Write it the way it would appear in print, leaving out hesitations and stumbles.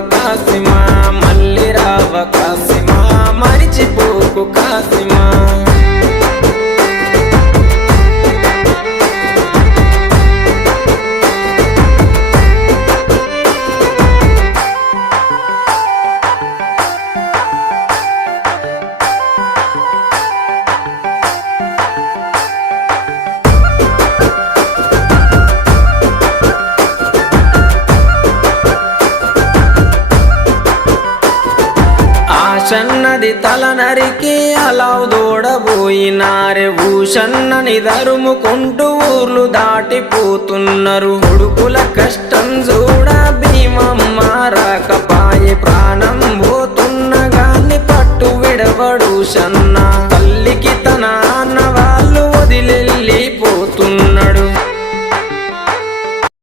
కాసిమా, మళ్ళీ రావ కాసిమా, మరిచిపోకు కాసిమా. ఆశన్నది తల నరికి అలావు దూడబోయినారే, ఊషన్నని దరుముకుంటూ ఊర్లు దాటిపోతున్నారు.